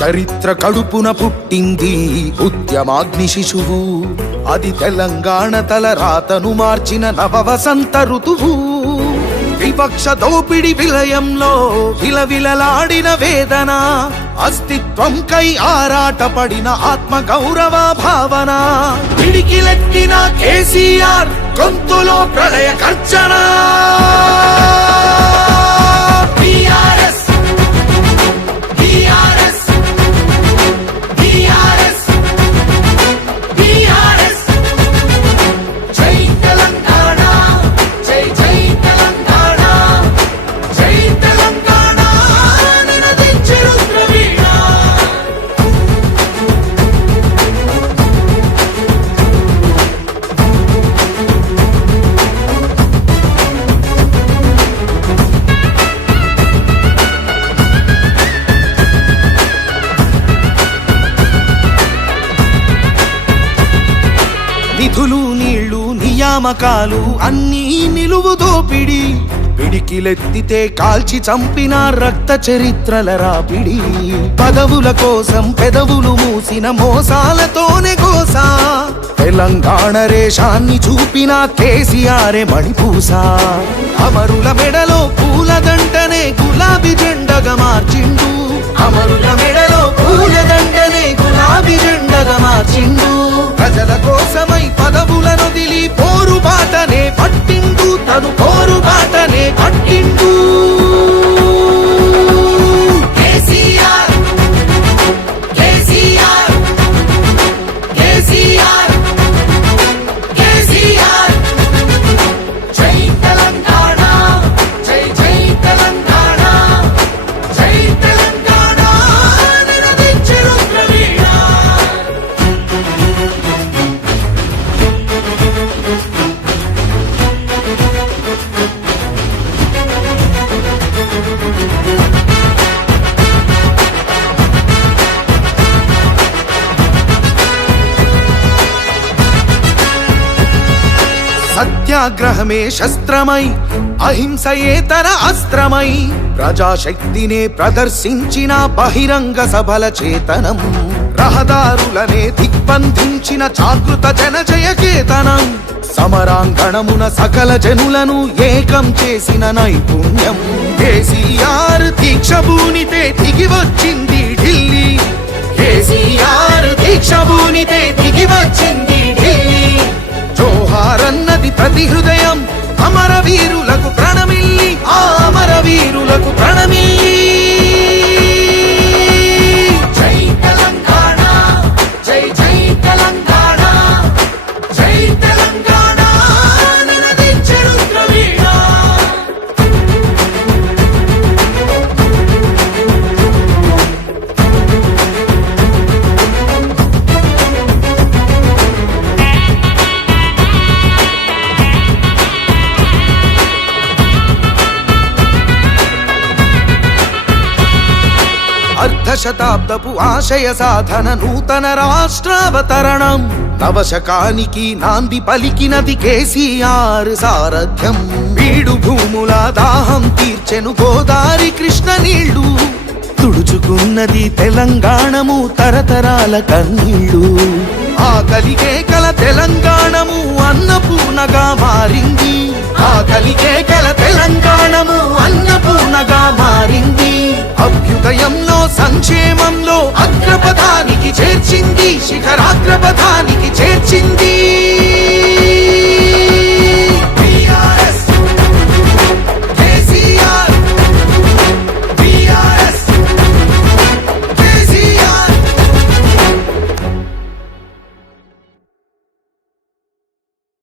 చరిత్ర కడుపున పుట్టింది ఉద్యమాగ్ని శిశువు, అది తెలంగాణ తల రాతను మార్చిన నవవసంత ఋతువు. వివక్ష దోపిడి విలయంలో విలవిలలాడిన వేదన, అస్తిత్వం కై ఆరాటపడిన ఆత్మ గౌరవ భావన. పిడికిలెత్తిన కేసీఆర్ గొంతులో ప్రళయ గర్జన. నిధులు నీళ్లు నియామకాలు అన్నీ నిలువు దోపిడి, పిడికిలెత్తితే కాల్చి చంపిన రక్త చరిత్రల రాపిడి. పదవుల కోసం పెదవులు మూసిన మోసాలతోనే గోసా, తెలంగాణ రేషాన్ని చూపిన కేసీఆరే మణిపూస. అమరుల మెడలో పూలదండనే గులాబీ జెండగా మార్చిండు, అమరుల మెడలో పూలదండనే గులాబీ జెండగా మార్చిండు. ప్రజల కోసమై పదవులను దిలి పోరుబాటనే పట్టిండు, తను పోరుబాటనే పట్టిండు. కేసీఆర్ కేసీఆర్ కేసీఆర్ కేసీఆర్ జై తెలంగాణ, జై జై తెలంగాణ, జై తెలంగాణ నినదించే రుద్రవీణ. సత్యాగ్రహమే శస్త్రమై అహింసయే తన అస్త్రమై, ప్రజాశక్తినే ప్రదర్శించిన బహిరంగ సభల చేతనం, రహదారులనే దిగ్బంధించిన జాగృత జనజయ కేతనం, సమరాంగణమున సకల జనులను ఏకం చేసిన నైపుణ్యం. కేసీఆర్ దీక్ష భూనితే దిగి వచ్చింది ఢిల్లీ, కేసీఆర్ దీక్ష భూనితే దిగి వచ్చింది ఢిల్లీ. జోహారన్నది ప్రతి హృదయం, అమర వీరులకు ప్రణమిల్లి, ఆ అమర వీరులకు ప్రణమిల్లి. జై తెలంగాణ, జై జై తెలంగాణ, జై తెలంగాణ నినదించే రుద్రవీణ. అర్ధశతాబ్దపు ఆశయ సాధన నూతన రాష్ట్రావతరణం, నవశకానికి నాంది పలికినది కేసీఆర్ సారథ్యం. బీడు భూముల దాహం తీర్చెను గోదారి కృష్ణ నీళ్లు, తుడుచుకున్నది తెలంగాణము తరతరాల కన్నీళ్లు. ఆకలికే కల తెలంగాణము అన్నపూర్ణగా మారింది, ఆకలికే కల తెలంగాణము అన్నపూర్ణగా మారింది. అభ్యుదయంలో సంక్షేమంలో అగ్రపథానికి చేర్చింది, శిఖరాగ్రపథానికి చేర్చింది.